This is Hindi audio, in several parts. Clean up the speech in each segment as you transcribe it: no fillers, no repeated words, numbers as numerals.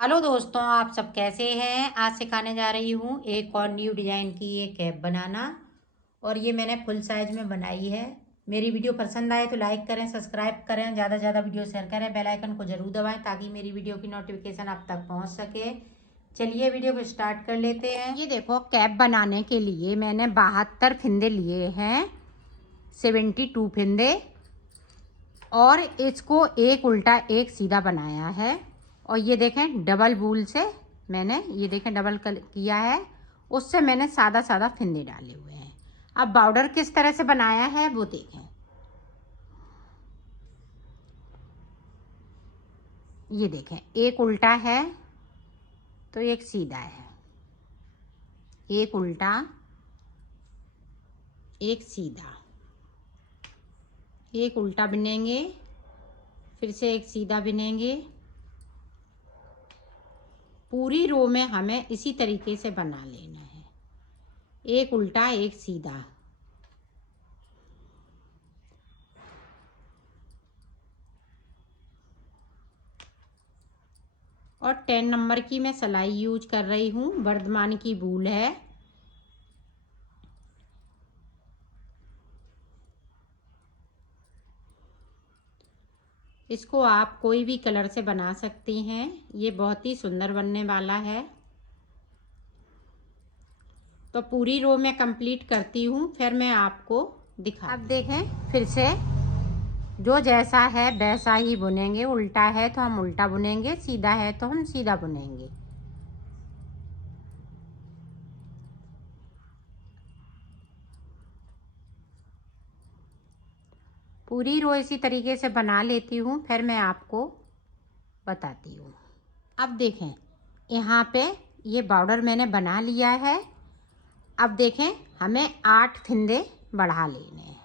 हेलो दोस्तों, आप सब कैसे हैं। आज सिखाने जा रही हूँ एक और न्यू डिज़ाइन की ये कैप बनाना। और ये मैंने फुल साइज में बनाई है। मेरी वीडियो पसंद आए तो लाइक करें, सब्सक्राइब करें, ज़्यादा से ज़्यादा वीडियो शेयर करें, बेल आइकन को ज़रूर दबाएं ताकि मेरी वीडियो की नोटिफिकेशन आप तक पहुँच सके। चलिए वीडियो को स्टार्ट कर लेते हैं। ये देखो, कैप बनाने के लिए मैंने 72 फिंदे लिए हैं, 72 फिंदे। और इसको एक उल्टा एक सीधा बनाया है। और ये देखें, डबल वूल से मैंने ये देखें डबल किया है, उससे मैंने सादा सादा फिंदे डाले हुए हैं। अब बॉर्डर किस तरह से बनाया है वो देखें। ये देखें, एक उल्टा है तो एक सीधा है, एक उल्टा एक सीधा, एक उल्टा बिनेंगे, फिर से एक सीधा बिनेंगे। पूरी रो में हमें इसी तरीके से बना लेना है, एक उल्टा एक सीधा। और 10 नंबर की मैं सिलाई यूज कर रही हूँ, वर्धमान की वूल है। इसको आप कोई भी कलर से बना सकती हैं, ये बहुत ही सुंदर बनने वाला है। तो पूरी रो में कंप्लीट करती हूँ, फिर मैं आपको दिखा। अब देखें, फिर से जो जैसा है वैसा ही बुनेंगे। उल्टा है तो हम उल्टा बुनेंगे, सीधा है तो हम सीधा बुनेंगे। पूरी रो इसी तरीके से बना लेती हूँ, फिर मैं आपको बताती हूँ। अब देखें, यहाँ पे ये बॉर्डर मैंने बना लिया है। अब देखें, हमें 8 फिंदे बढ़ा लेने हैं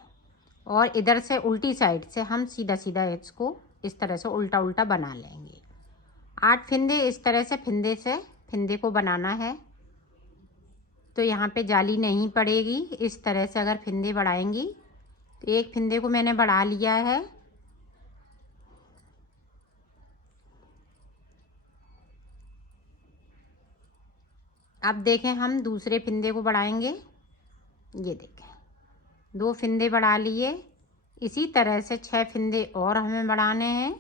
और इधर से उल्टी साइड से हम सीधा सीधा इसको इस तरह से उल्टा उल्टा बना लेंगे। 8 फिंदे इस तरह से फिंदे को बनाना है। तो यहाँ पे जाली नहीं पड़ेगी। इस तरह से अगर फिंदे बढ़ाएंगी तो एक फिंदे को मैंने बढ़ा लिया है। अब देखें, हम दूसरे फिंदे को बढ़ाएंगे। ये देखें, 2 फिंदे बढ़ा लिए। इसी तरह से 6 फिंदे और हमें बढ़ाने हैं।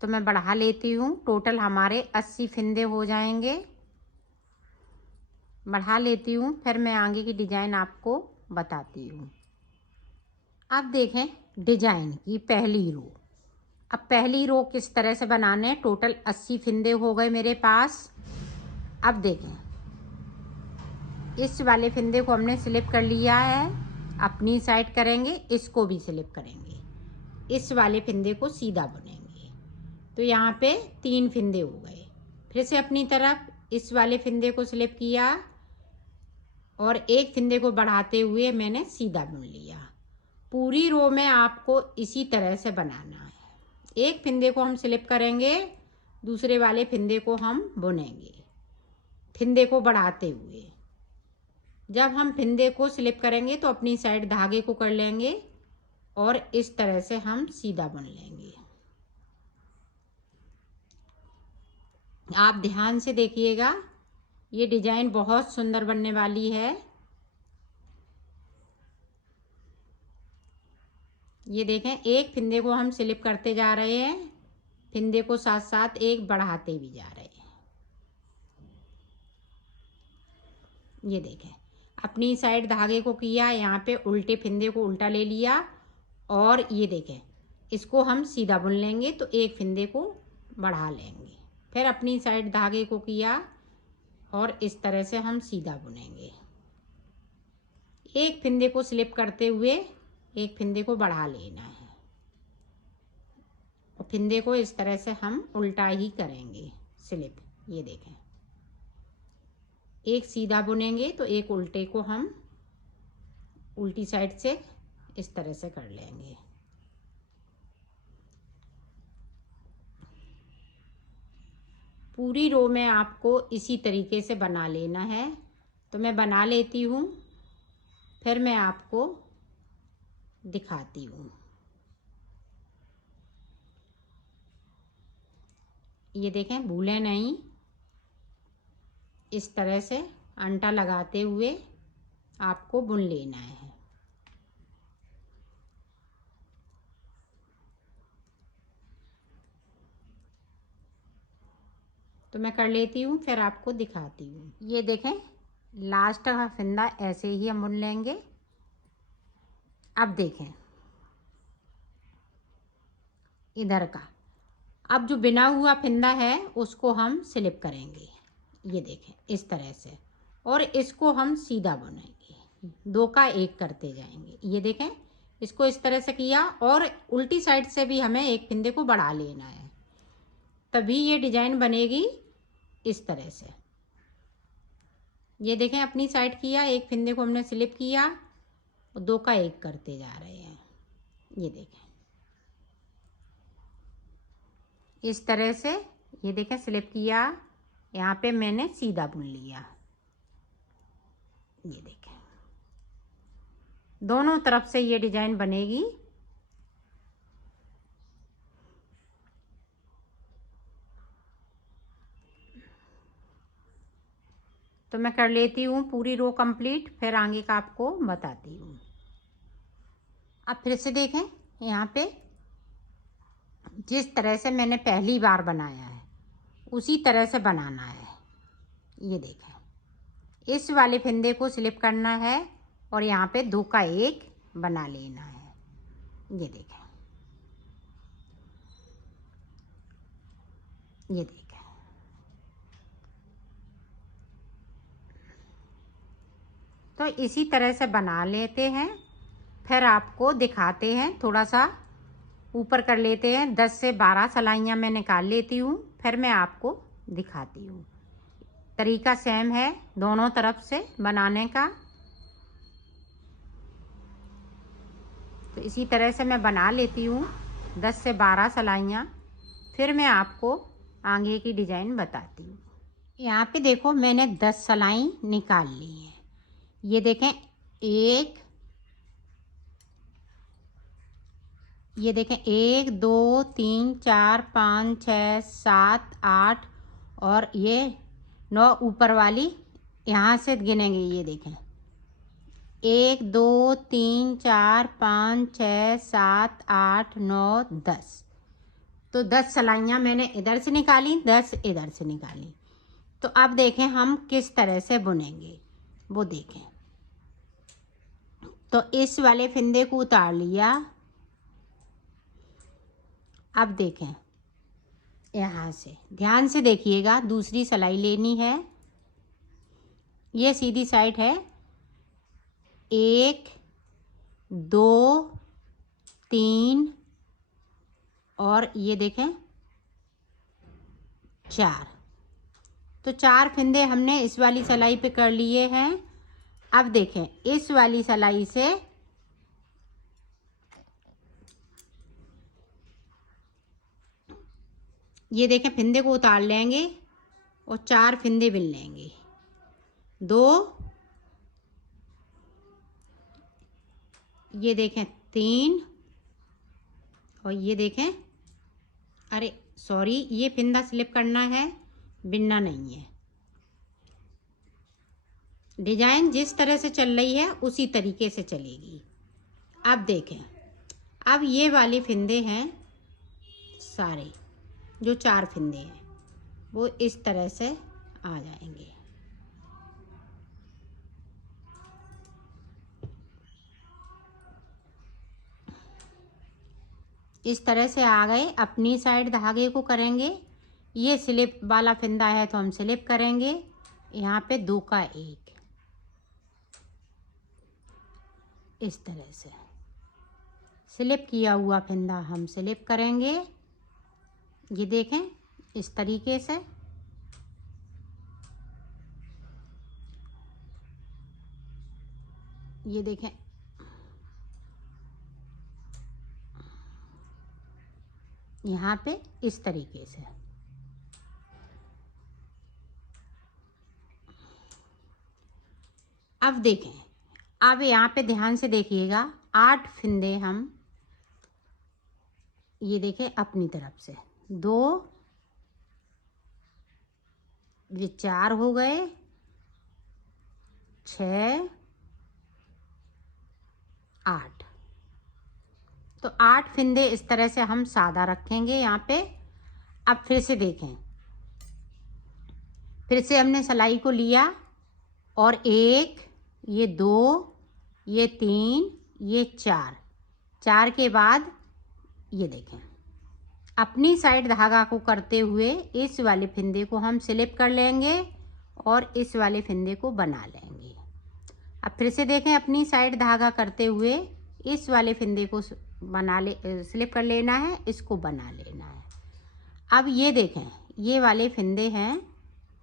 तो मैं बढ़ा लेती हूँ, टोटल हमारे 80 फिंदे हो जाएंगे। बढ़ा लेती हूँ, फिर मैं आगे की डिजाइन आपको बताती हूँ। अब देखें, डिजाइन की पहली रो। अब पहली रो किस तरह से बनाने, टोटल 80 फिंदे हो गए मेरे पास। अब देखें, इस वाले फिंदे को हमने स्लिप कर लिया है, अपनी साइड करेंगे, इसको भी स्लिप करेंगे, इस वाले फिंदे को सीधा बुनेंगे। तो यहाँ पे 3 फिंदे हो गए। फिर से अपनी तरफ इस वाले फिंदे को स्लिप किया और एक फिंदे को बढ़ाते हुए मैंने सीधा बुन लिया। पूरी रो में आपको इसी तरह से बनाना है। एक फिंदे को हम स्लिप करेंगे, दूसरे वाले फिंदे को हम बुनेंगे फिंदे को बढ़ाते हुए। जब हम फिंदे को स्लिप करेंगे तो अपनी साइड धागे को कर लेंगे और इस तरह से हम सीधा बुन लेंगे। आप ध्यान से देखिएगा, ये डिजाइन बहुत सुंदर बनने वाली है। ये देखें, एक फिंदे को हम स्लिप करते जा रहे हैं, फिंदे को साथ साथ एक बढ़ाते भी जा रहे हैं। ये देखें, अपनी साइड धागे को किया, यहाँ पे उल्टे फिंदे को उल्टा ले लिया और ये देखें, इसको हम सीधा बुन लेंगे तो एक फिंदे को बढ़ा लेंगे। फिर अपनी साइड धागे को किया और इस तरह से हम सीधा बुनेंगे। एक फिंदे को स्लिप करते हुए एक फिंदे को बढ़ा लेना है और फिंदे को इस तरह से हम उल्टा ही करेंगे स्लिप। ये देखें, एक सीधा बुनेंगे तो एक उल्टे को हम उल्टी साइड से इस तरह से कर लेंगे। पूरी रो में आपको इसी तरीके से बना लेना है। तो मैं बना लेती हूँ, फिर मैं आपको दिखाती हूँ। ये देखें, भूलें नहीं, इस तरह से अंटा लगाते हुए आपको बुन लेना है। तो मैं कर लेती हूँ, फिर आपको दिखाती हूँ। ये देखें, लास्ट का फंदा ऐसे ही हम बुन लेंगे। अब देखें इधर का, अब जो बिना हुआ फंदा है उसको हम स्लिप करेंगे। ये देखें इस तरह से, और इसको हम सीधा बुनेंगे, 2 का 1 करते जाएंगे। ये देखें, इसको इस तरह से किया, और उल्टी साइड से भी हमें एक फंदे को बढ़ा लेना है, तभी ये डिजाइन बनेगी इस तरह से। ये देखें, अपनी साइड किया, एक फंदे को हमने स्लिप किया और 2 का 1 करते जा रहे हैं। ये देखें इस तरह से, ये देखें स्लिप किया, यहाँ पे मैंने सीधा बुन लिया। ये देखें, दोनों तरफ से ये डिजाइन बनेगी। तो मैं कर लेती हूँ पूरी रो कंप्लीट, फिर आगे का आपको बताती हूँ। अब फिर से देखें, यहाँ पे जिस तरह से मैंने पहली बार बनाया है उसी तरह से बनाना है। ये देखें, इस वाले फंदे को स्लिप करना है और यहाँ पे 2 का 1 बना लेना है। ये देखें, ये देखें, तो इसी तरह से बना लेते हैं। फिर आपको दिखाते हैं, थोड़ा सा ऊपर कर लेते हैं, 10 से 12 सिलाइयाँ मैं निकाल लेती हूँ, फिर मैं आपको दिखाती हूँ। तरीका सेम है दोनों तरफ से बनाने का। तो इसी तरह से मैं बना लेती हूँ 10 से 12 सिलाइयाँ, फिर मैं आपको आगे की डिजाइन बताती हूँ। यहाँ पे देखो, मैंने 10 सिलाई निकाल ली है। ये देखें, ये देखें 1 2 3 4 5 6 7 8 और ये 9 ऊपर वाली यहाँ से गिनेंगे। ये देखें 1 2 3 4 5 6 7 8 9 10। तो 10 सिलाइयाँ मैंने इधर से निकाली, 10 इधर से निकाली। तो अब देखें हम किस तरह से बुनेंगे, वो देखें। तो इस वाले फंदे को उतार लिया। अब देखें, यहाँ से ध्यान से देखिएगा, दूसरी सिलाई लेनी है। ये सीधी साइड है, 1 2 3 और ये देखें 4। तो 4 फंदे हमने इस वाली सिलाई पे कर लिए हैं। अब देखें, इस वाली सिलाई से ये देखें फंदे को उतार लेंगे और 4 फंदे बिन लेंगे। 2, ये देखें 3 और ये देखें, अरे सॉरी, ये फंदा स्लिप करना है, बिनना नहीं है। डिजाइन जिस तरह से चल रही है उसी तरीके से चलेगी। अब देखें, अब ये वाले फंदे हैं सारे, जो 4 फंदे हैं वो इस तरह से आ जाएंगे। इस तरह से आ गए। अपनी साइड धागे को करेंगे, ये स्लिप वाला फंदा है तो हम स्लिप करेंगे। यहाँ पे 2 का 1 इस तरह से स्लिप किया हुआ फंदा हम स्लिप करेंगे। ये देखें इस तरीके से। ये देखें, यहाँ पे इस तरीके से। अब देखें, अब यहाँ पे ध्यान से देखिएगा, 8 फंदे हम ये देखें अपनी तरफ से, 2 ये 4 हो गए, 6, 8। तो 8 फंदे इस तरह से हम सादा रखेंगे यहाँ पे। अब फिर से देखें, फिर से हमने सिलाई को लिया और 1, ये 2, ये 3, ये 4 के बाद ये देखें, अपनी साइड धागा को करते हुए इस वाले फंदे को हम स्लिप कर लेंगे और इस वाले फंदे को बना लेंगे। अब फिर से देखें, अपनी साइड धागा करते हुए इस वाले फंदे को स्लिप कर लेना है, इसको बना लेना है। अब ये देखें, ये वाले फंदे हैं,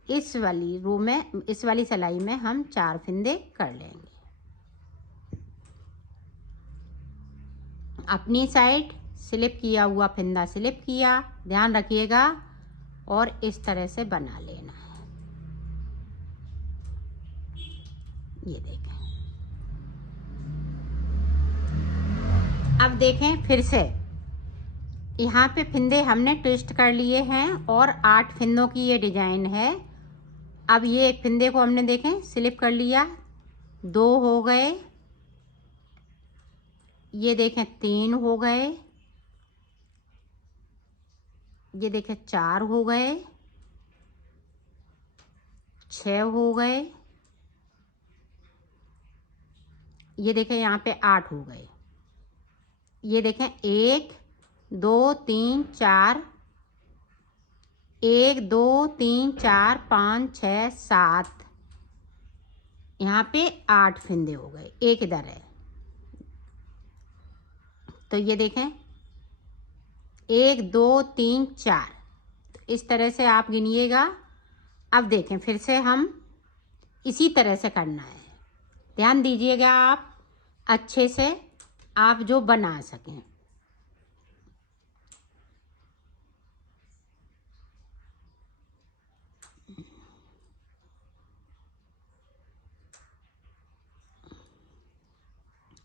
इस वाली रो में, इस वाली सिलाई में हम 4 फंदे कर लेंगे। अपनी साइड स्लिप किया हुआ फंदा स्लिप किया, ध्यान रखिएगा, और इस तरह से बना लेना है। ये देखें, अब देखें फिर से यहाँ पे फंदे हमने ट्विस्ट कर लिए हैं और 8 फंदों की ये डिजाइन है। अब ये एक फंदे को हमने देखें स्लिप कर लिया, 2 हो गए, ये देखें 3 हो गए, ये देखें 4 हो गए, 6 हो गए, ये देखें यहाँ पे 8 हो गए, ये देखें 1, 2, 3, 4, 1, 2, 3, 4, 5, 6, 7, यहाँ पे 8 फंदे हो गए, एक इधर है। तो ये देखें 1, 2, 3, 4, तो इस तरह से आप गिनिएगा। अब देखें फिर से हम इसी तरह से करना है, ध्यान दीजिएगा आप अच्छे से, आप जो बना सकें।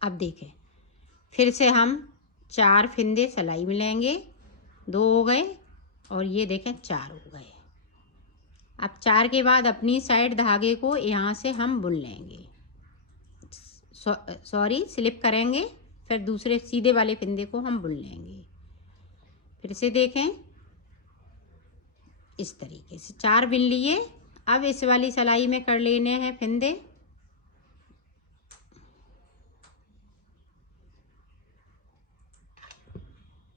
अब देखें फिर से हम 4 फंदे सिलाई में लेंगे, 2 हो गए और ये देखें 4 हो गए। अब 4 के बाद अपनी साइड धागे को यहाँ से हम बुन लेंगे, सॉरी स्लिप करेंगे, फिर दूसरे सीधे वाले फंदे को हम बुन लेंगे। फिर से देखें इस तरीके से 4 बुन लिए। अब इस वाली सिलाई में कर लेने हैं फंदे,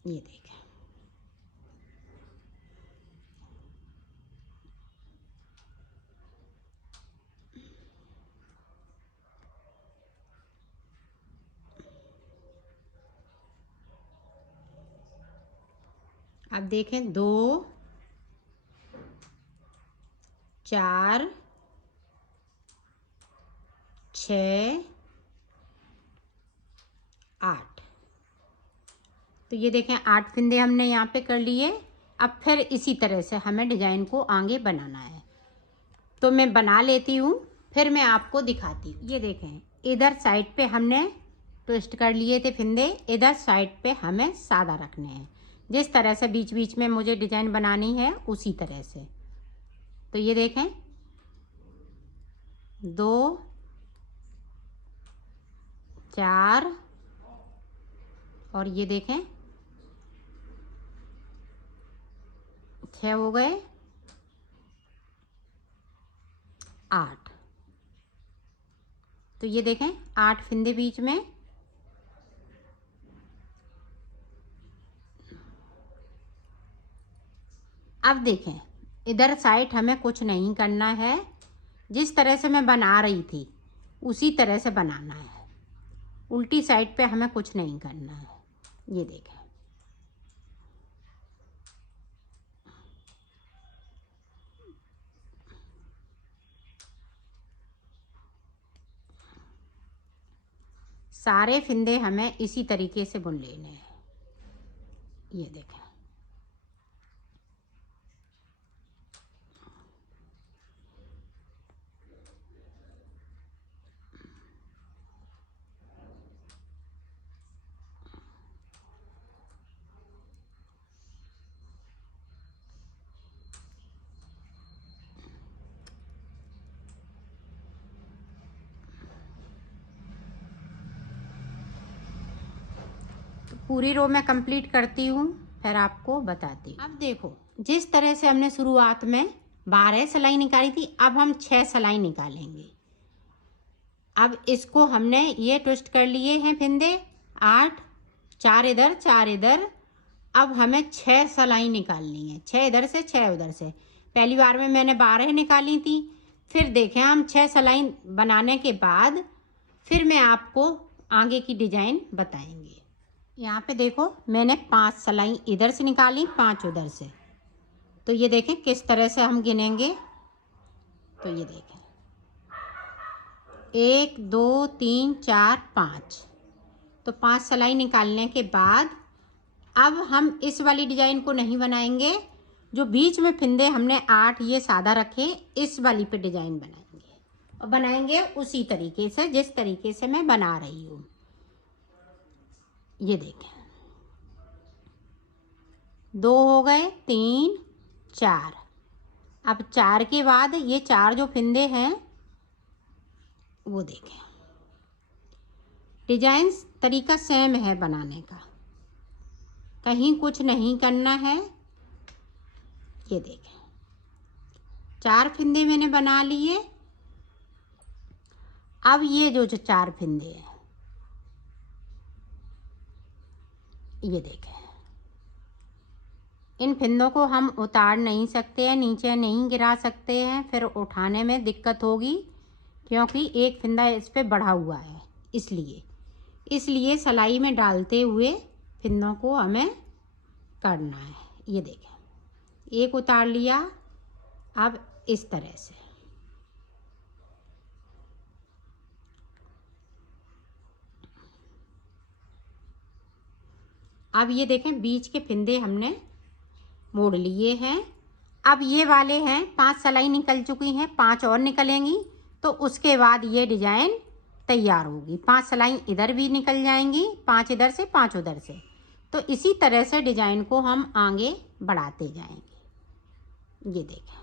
ये देखें, अब देखें 2, 4, 6, 8, तो ये देखें 8 फंदे हमने यहाँ पे कर लिए। अब फिर इसी तरह से हमें डिजाइन को आगे बनाना है, तो मैं बना लेती हूँ, फिर मैं आपको दिखाती हूँ। ये देखें इधर साइड पे हमने ट्विस्ट कर लिए थे फंदे, इधर साइड पे हमें सादा रखने हैं, जिस तरह से बीच बीच में मुझे डिजाइन बनानी है उसी तरह से। तो ये देखें 2, 4 और ये देखें 6 हो गए, 8, तो ये देखें 8 फंदे बीच में। अब देखें इधर साइड हमें कुछ नहीं करना है, जिस तरह से मैं बना रही थी उसी तरह से बनाना है, उल्टी साइड पे हमें कुछ नहीं करना है। ये देखें सारे फंदे हमें इसी तरीके से बुन लेने हैं। ये देखें पूरी रो मैं कंप्लीट करती हूँ, फिर आपको बताती हूँ। अब देखो, जिस तरह से हमने शुरुआत में 12 सिलाई निकाली थी, अब हम 6 सिलाई निकालेंगे। अब इसको हमने ये ट्विस्ट कर लिए हैं फिंदे 8, 4 इधर 4 इधर। अब हमें 6 सिलाई निकालनी है, 6 इधर से 6 उधर से। पहली बार में मैंने 12 निकाली थी। फिर देखें, हम 6 सिलाई बनाने के बाद फिर मैं आपको आगे की डिजाइन बताएंगे। यहाँ पे देखो, मैंने 5 सिलाई इधर से निकाली, 5 उधर से। तो ये देखें किस तरह से हम गिनेंगे। तो ये देखें, 1 2 3 4 5। तो 5 सिलाई निकालने के बाद अब हम इस वाली डिजाइन को नहीं बनाएंगे। जो बीच में फिंदे हमने 8 ये सादा रखे, इस वाली पे डिजाइन बनाएंगे और बनाएंगे उसी तरीके से जिस तरीके से मैं बना रही हूँ। ये देखें, 2 हो गए, 3 4। अब 4 के बाद ये 4 जो फिंदे हैं वो देखें। डिजाइन तरीका सेम है बनाने का, कहीं कुछ नहीं करना है। ये देखें, 4 फिंदे मैंने बना लिए। अब ये जो 4 फिंदे हैं, ये देखें, इन फिंदों को हम उतार नहीं सकते हैं, नीचे नहीं गिरा सकते हैं, फिर उठाने में दिक्कत होगी क्योंकि एक फिंदा इस पे बढ़ा हुआ है। इसलिए सिलाई में डालते हुए फिंदों को हमें करना है। ये देखें, एक उतार लिया। अब इस तरह से अब ये देखें, बीच के फिंदे हमने मोड़ लिए हैं। अब ये वाले हैं, 5 सिलाई निकल चुकी हैं, 5 और निकलेंगी तो उसके बाद ये डिजाइन तैयार होगी। 5 सिलाई इधर भी निकल जाएंगी, 5 इधर से 5 उधर से। तो इसी तरह से डिजाइन को हम आगे बढ़ाते जाएंगे। ये देखें,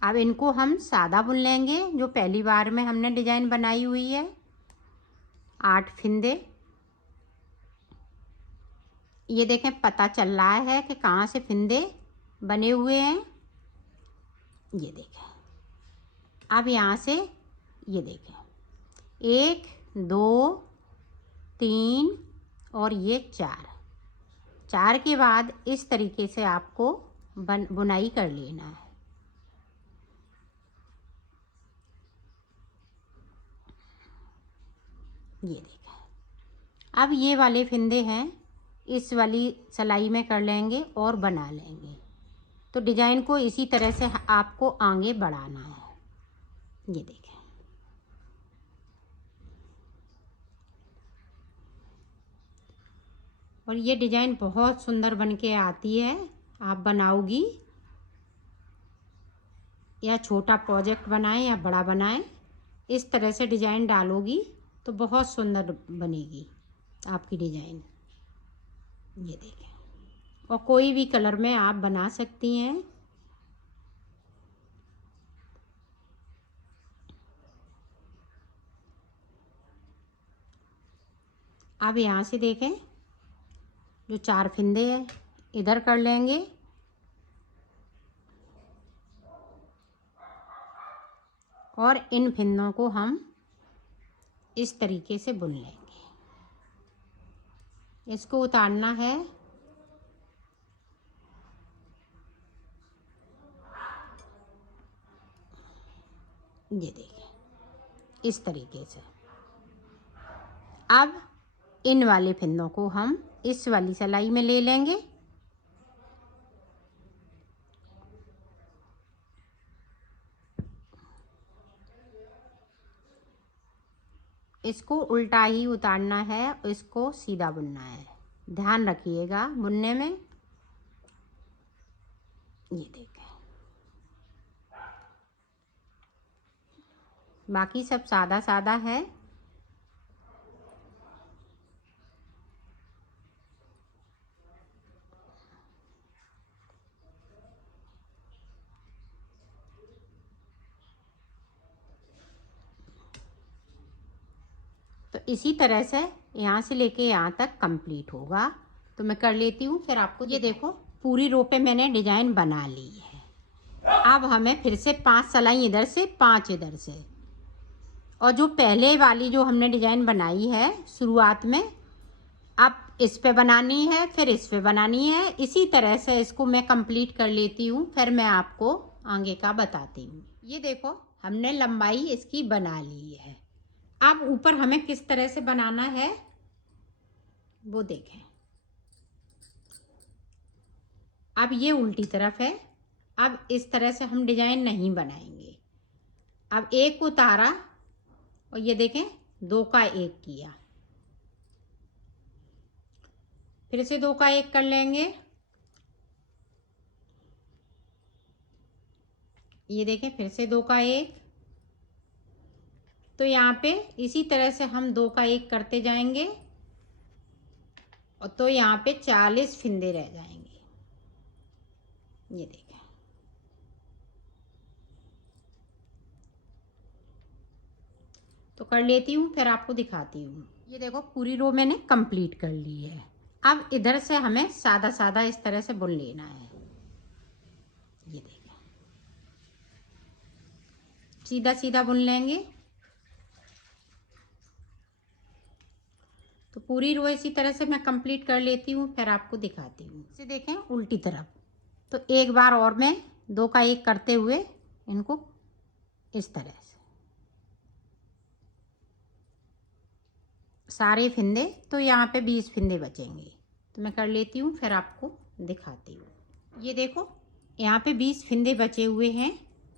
अब इनको हम सादा बुन लेंगे जो पहली बार में हमने डिजाइन बनाई हुई है। 8 फिंदे, ये देखें, पता चल रहा है कि कहाँ से फिंदे बने हुए हैं। ये देखें, अब यहाँ से ये देखें, 1 2 3 और ये 4 के बाद इस तरीके से आपको बुनाई कर लेना है। ये देखें, अब ये वाले फिंदे हैं, इस वाली सिलाई में कर लेंगे और बना लेंगे। तो डिजाइन को इसी तरह से आपको आगे बढ़ाना है। ये देखें, और ये डिजाइन बहुत सुंदर बन के आती है। आप बनाओगी या छोटा प्रोजेक्ट बनाएं या बड़ा बनाएं, इस तरह से डिजाइन डालोगी तो बहुत सुंदर बनेगी आपकी डिजाइन। ये देखें, और कोई भी कलर में आप बना सकती हैं। अब यहाँ से देखें, जो 4 फिंदे हैं इधर कर लेंगे और इन फिंदों को हम इस तरीके से बुन लेंगे। इसको उतारना है। ये देखें, इस तरीके से। अब इन वाले फिंदों को हम इस वाली सिलाई में ले लेंगे। इसको उल्टा ही उतारना है, इसको सीधा बुनना है। ध्यान रखिएगा बुनने में। ये देखें, बाकी सब सादा सादा है। तो इसी तरह से यहाँ से लेके यहाँ तक कंप्लीट होगा। तो मैं कर लेती हूँ फिर आपको। ये देखो पूरी रो पे मैंने डिजाइन बना ली है। अब हमें फिर से 5 सिलाई इधर से 5 इधर से, और जो पहले वाली जो हमने डिजाइन बनाई है शुरुआत में, अब इस पे बनानी है फिर इस पे बनानी है। इसी तरह से इसको मैं कंप्लीट कर लेती हूँ, फिर मैं आपको आगे का बताती हूँ। ये देखो हमने लंबाई इसकी बना ली है। अब ऊपर हमें किस तरह से बनाना है वो देखें। अब ये उल्टी तरफ है। अब इस तरह से हम डिजाइन नहीं बनाएंगे। अब एक उतारा और ये देखें 2 का 1 किया, फिर से 2 का 1 कर लेंगे। ये देखें फिर से 2 का 1। तो यहाँ पे इसी तरह से हम 2 का 1 करते जाएंगे, और तो यहाँ पे 40 फिंदे रह जाएंगे। ये देखें। तो कर लेती हूँ फिर आपको दिखाती हूँ। ये देखो पूरी रो मैंने कंप्लीट कर ली है। अब इधर से हमें सादा सादा इस तरह से बुन लेना है। ये देखें सीधा सीधा बुन लेंगे। तो पूरी रो इसी तरह से मैं कंप्लीट कर लेती हूँ फिर आपको दिखाती हूँ। इसे देखें उल्टी तरफ। तो एक बार और मैं 2 का 1 करते हुए इनको इस तरह से सारे फिंदे, तो यहाँ पे 20 फिंदे बचेंगे। तो मैं कर लेती हूँ फिर आपको दिखाती हूँ। ये देखो यहाँ पे 20 फिंदे बचे हुए हैं।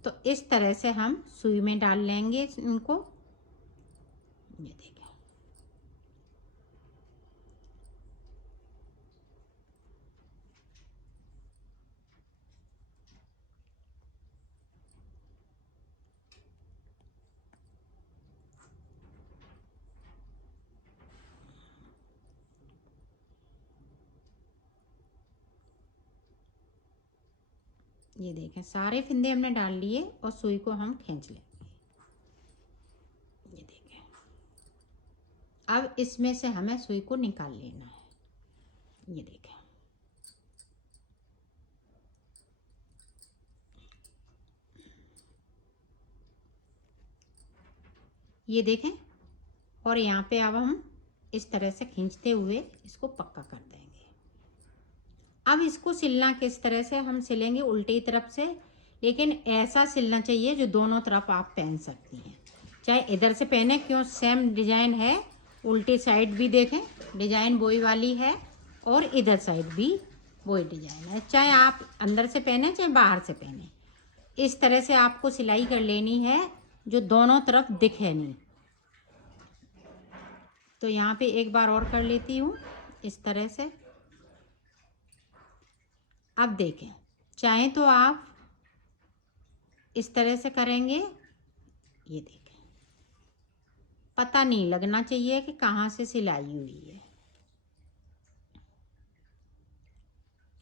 तो इस तरह से हम सुई में डाल लेंगे इनको। ये देखें। ये देखें सारे फिंदे हमने डाल लिए और सुई को हम खींच लेंगे। ये देखें। अब इसमें से हमें सुई को निकाल लेना है। ये देखें। ये देखें। और यहाँ पे अब हम इस तरह से खींचते हुए इसको पक्का कर देंगे। अब इसको सिलना किस तरह से, हम सिलेंगे उल्टी तरफ से, लेकिन ऐसा सिलना चाहिए जो दोनों तरफ आप पहन सकती हैं। चाहे इधर से पहने, क्यों सेम डिजाइन है। उल्टी साइड भी देखें डिजाइन वही वाली है, और इधर साइड भी वही डिजाइन है। चाहे आप अंदर से पहने चाहे बाहर से पहने, इस तरह से आपको सिलाई कर लेनी है जो दोनों तरफ दिखे नहीं। तो यहाँ पे एक बार और कर लेती हूँ इस तरह से। अब देखें चाहे तो आप इस तरह से करेंगे। ये देखें पता नहीं लगना चाहिए कि कहाँ से सिलाई हुई है।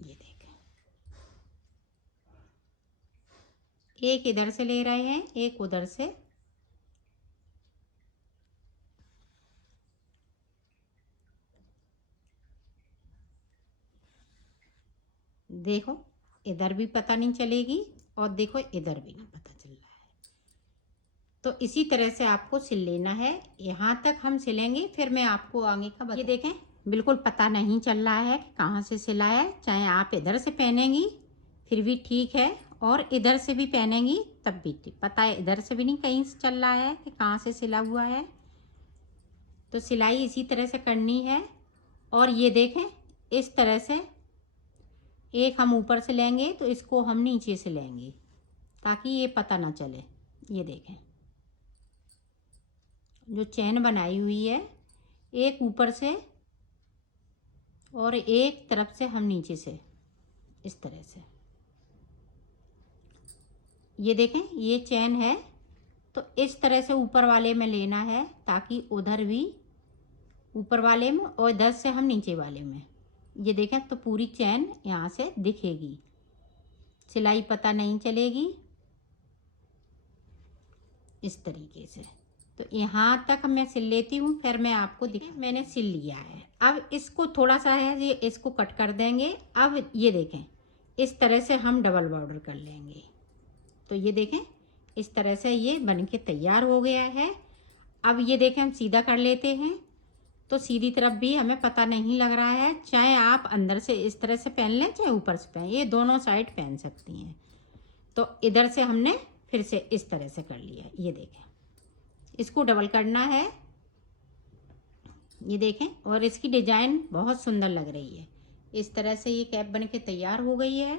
ये देखें एक इधर से ले रहे हैं एक उधर से। देखो इधर भी पता नहीं चलेगी और देखो इधर भी नहीं पता चल रहा है। तो इसी तरह से आपको सिल लेना है। यहाँ तक हम सिलेंगे फिर मैं आपको आगे का ये देखें बिल्कुल पता नहीं चल रहा है कि कहाँ से सिला है। चाहे आप इधर से पहनेंगी फिर भी ठीक है, और इधर से भी पहनेंगी तब भी ठीक। पता है इधर से भी नहीं कहीं से चल रहा है कि कहाँ से सिला हुआ है। तो सिलाई इसी तरह से करनी है। और ये देखें इस तरह से एक हम ऊपर से लेंगे तो इसको हम नीचे से लेंगे ताकि ये पता ना चले। ये देखें जो चैन बनाई हुई है एक ऊपर से और एक तरफ से हम नीचे से इस तरह से। ये देखें ये चैन है तो इस तरह से ऊपर वाले में लेना है ताकि उधर भी ऊपर वाले में और इधर से हम नीचे वाले में। ये देखें तो पूरी चैन यहाँ से दिखेगी, सिलाई पता नहीं चलेगी इस तरीके से। तो यहाँ तक मैं सिल लेती हूँ, फिर मैं आपको मैंने सिल लिया है। अब इसको थोड़ा सा है ये, इसको कट कर देंगे। अब ये देखें, इस तरह से हम डबल बॉर्डर कर लेंगे। तो ये देखें, इस तरह से ये बन के तैयार हो गया है। अब ये देखें, हम सीधा कर लेते हैं। तो सीधी तरफ भी हमें पता नहीं लग रहा है, चाहे आप अंदर से इस तरह से पहन लें, चाहे ऊपर से पहन, ये दोनों साइड पहन सकती हैं। तो इधर से हमने फिर से इस तरह से कर लिया। ये देखें, इसको डबल करना है, ये देखें। और इसकी डिजाइन बहुत सुंदर लग रही है। इस तरह से ये कैप बन के तैयार हो गई है।